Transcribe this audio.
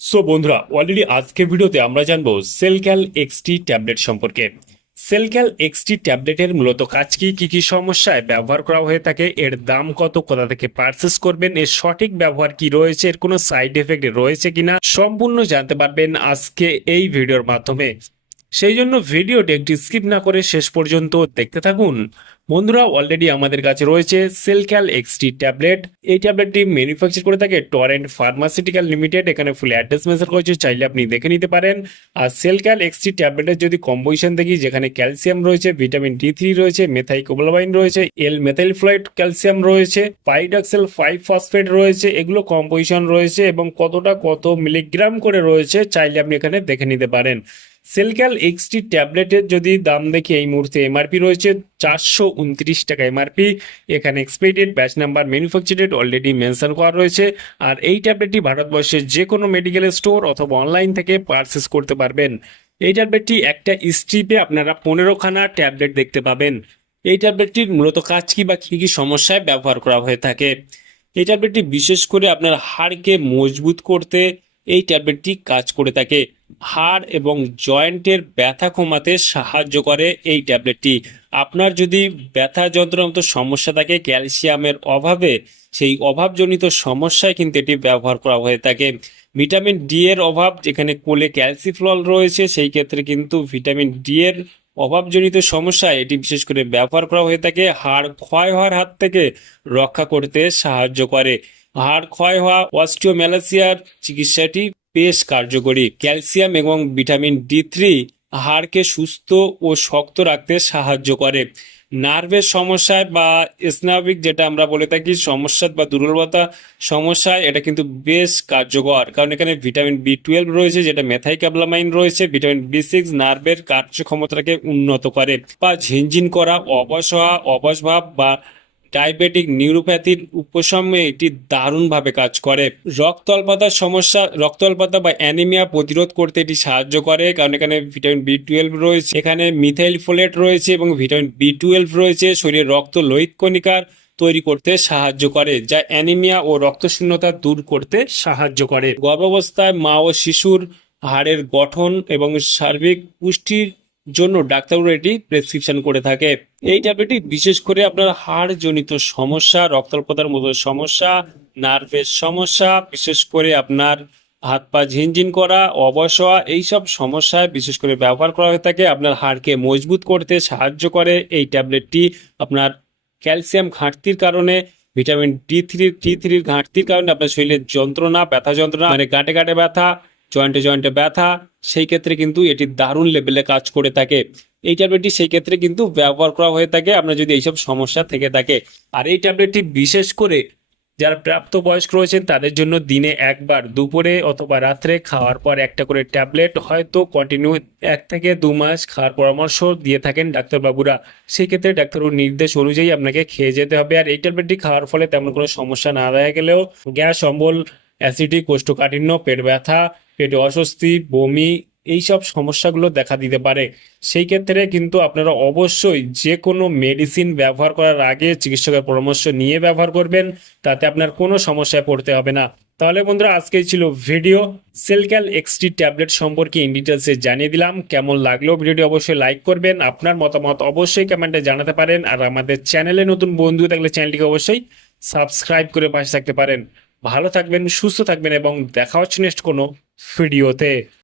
So বন্ধুরা already আজকে ভিডিওতে আমরা জানবো সেলক্যাল এক্সটি ট্যাবলেট সম্পর্কে। সেলক্যাল এক্সটি ট্যাবলেটের মূলত কাজ কি কি কি সমস্যায় ব্যবহার করা হয়ে থাকে, এর দাম কত, কোথা থেকে পারচেস করবেন, এর সঠিক ব্যবহার কি রয়েছে, এর কোনো সাইড এফেক্ট রয়েছে কিনা সম্পূর্ণ জানতে পারবেন আজকে এই ভিডিওর মাধ্যমে। সেই জন্য ভিডিওটি একটি স্কিপ না করে শেষ পর্যন্ত দেখতে থাকুন। বন্ধুরা অলরেডি আমাদের কাছে রয়েছে সেলক্যাল এক্সটি ট্যাবলেট। এই ট্যাবলেটটি ম্যানুফ্যাকচার করে থাকে টরেন্ট ফার্মাসিউটিক্যাল লিমিটেড। এখানে ফুল অ্যাড্রেস মেনশন করেছে, চাইলে আপনি দেখে নিতে পারেন। আর সেলক্যাল এক্সটি ট্যাবলেটের যদি কম্পোজিশন দেখি, যেখানে ক্যালসিয়াম রয়েছে, ভিটামিন ডি3 রয়েছে, মেথাইকোবালামাইন রয়েছে, এল মেথাইলফ্লয়েড ক্যালসিয়াম রয়েছে, পাইডক্সেল 5 ফসফেট রয়েছে, এগুলো কম্পোজিশন রয়েছে এবং কত মিলিগ্রাম করে রয়েছে চাইলে আপনি এখানে দেখে নিতে পারেন। সেলক্যাল এক্সটি ট্যাবলেটের যদি দাম দেখি, এই মুহূর্তে এমআরপি রয়েছে 429 টাকা এমআরপি। এখানে expiry date, batch number, manufacture date already mention করা রয়েছে। আর এই ট্যাবলেটটি ভারতবর্ষের যে কোনো মেডিকেল স্টোর অথবা অনলাইন থেকে পারচেস করতে পারবেন। এই ট্যাবলেটটি একটা স্ট্রিপে আপনারা 15খানা ট্যাবলেট দেখতে পাবেন। এই ট্যাবলেটটির মূলত কাজ কি বা কি কি সমস্যায় ব্যবহার করা হয়ে থাকে। এই ট্যাবলেটটি বিশেষ করে আপনার হাড়কে মজবুত করতে এই ট্যাবলেটটি কাজ করে থাকে। হাড় এবং জয়েন্টের ব্যথা কমাতে সাহায্য করে এই ট্যাবলেটটি। আপনার যদি ব্যথা যন্ত্রণার মতো সমস্যা থাকে ক্যালসিয়ামের অভাবে, সেই অভাবজনিত সমস্যায় কিন্তু এটি ব্যবহার করা হয়ে থাকে। ভিটামিন ডি এর অভাব, যেখানে কোলে ক্যালসিফ্লল রয়েছে, সেই ক্ষেত্রে কিন্তু ভিটামিন ডি এর অভাবজনিত সমস্যায় এটি বিশেষ করে ব্যবহার করা হয়ে থাকে। হাড় ক্ষয় হওয়ার হাত থেকে রক্ষা করতে সাহায্য করে। হাড় ক্ষয় হওয়া অস্টিওম্যালাসিয়ার চিকিৎসাটি বেশ কার্যকরী। ক্যালসিয়াম এবং ভিটামিন ডি3 হাড়কে সুস্থ ও শক্ত রাখতে সাহায্য করে। নার্ভের সমস্যায় বা স্নাবিক, যেটা আমরা বলে থাকি সমস্যা বা দুর্বলতা সমস্যায়, এটা কিন্তু বেশ কার্যকর, কারণ এখানে ভিটামিন বি12 রয়েছে, যেটা মেথাইকোবালামাইন রয়েছে। ভিটামিন বি6 নার্ভের কার্যক্ষমতাকে উন্নত করে। বা ঝিনঝিন করা, অবশ হওয়া, অবসভাব বা ডায়াবেটিক নিউরোপ্যাথির উপশমে এটি দারুণভাবে কাজ করে। রক্তল্পতার সমস্যা, রক্তল্পতা বা অ্যানিমিয়া প্রতিরোধ করতে এটি সাহায্য করে, কারণ এখানে ভিটামিন বি12 রয়েছে, এখানে মিথাইল ফোলেট রয়েছে এবং ভিটামিন বি12 রয়েছে। শরীরে রক্ত লোহিত কণিকার তৈরি করতে সাহায্য করে, যা অ্যানিমিয়া ও রক্তশূন্যতা দূর করতে সাহায্য করে। গর্ভাবস্থায় মা ও শিশুর হাড়ের গঠন এবং সার্বিক পুষ্টির জন্য ডাক্তাররা এটি প্রেসক্রিপশন করে থাকে। এই ট্যাবলেটটি বিশেষ করে আপনার হাড় জনিত সমস্যা, রক্তল্পতার মতো সমস্যা, নার্ভের সমস্যা, বিশেষ করে আপনার হাত পা ঝিনঝিন করা, অবশ হওয়া, এইসব সমস্যায় বিশেষ করে ব্যবহার করা হয়ে থাকে। আপনার হাড়কে মজবুত করতে সাহায্য করে এই ট্যাবলেটটি। আপনার ক্যালসিয়াম ঘাটতির কারণে, ভিটামিন ডি3 ঘাটতির কারণে আপনার শরীরের যন্ত্রণা, ব্যথা যন্ত্রণা, মানে গাঁটে গাঁটে ব্যথা, জয়েন্টে জয়েন্টে ব্যথা, সেই ক্ষেত্রে কিন্তু এটি দারুণ লেভেলে কাজ করে থাকে। এই ট্যাবলেটটি সেই ক্ষেত্রে কিন্তু ব্যবহার করা হয়ে থাকে আপনার যদি এইসব সমস্যা থেকে থাকে। আর এই ট্যাবলেটটি বিশেষ করে যারা প্রাপ্তবয়স্ক রয়েছেন তাদের জন্য দিনে একবার দুপুরে অথবা রাত্রে খাওয়ার পর একটা করে ট্যাবলেট হয়তো কন্টিনিউ 1 থেকে 2 মাস খাওয়ার পরামর্শ দিয়ে থাকেন ডাক্তারবাবুরা। সেই ক্ষেত্রে ডাক্তারবাবুর নির্দেশ অনুযায়ী আপনাকে খেয়ে যেতে হবে। আর এই ট্যাবলেটটি খাওয়ার ফলে তেমন কোনো সমস্যা না দেখা গেলেও গ্যাস অম্বল, অ্যাসিডিটি, কোষ্ঠকাঠিন্য, পেট ব্যথা, পেটে অস্বস্তি, বমি, এইসব সমস্যাগুলো দেখা দিতে পারে। সেই ক্ষেত্রে কিন্তু আপনারা অবশ্যই যে কোনো মেডিসিন ব্যবহার করার আগে চিকিৎসকের পরামর্শ নিয়ে ব্যবহার করবেন, তাতে আপনার কোনো সমস্যায় পড়তে হবে না। তাহলে বন্ধুরা আজকেই ছিল ভিডিও সেলক্যাল এক্সটি ট্যাবলেট সম্পর্কে ইন ডিটেলসে জানিয়ে দিলাম। কেমন লাগলো ভিডিওটি অবশ্যই লাইক করবেন, আপনার মতামত অবশ্যই কমেন্টে জানাতে পারেন। আর আমাদের চ্যানেলে নতুন বন্ধু থাকলে চ্যানেলটিকে অবশ্যই সাবস্ক্রাইব করে পাশে থাকতে পারেন। ভালো থাকবেন, সুস্থ থাকবেন এবং দেখা হচ্ছে নেক্সট কোনো ভিডিওতে।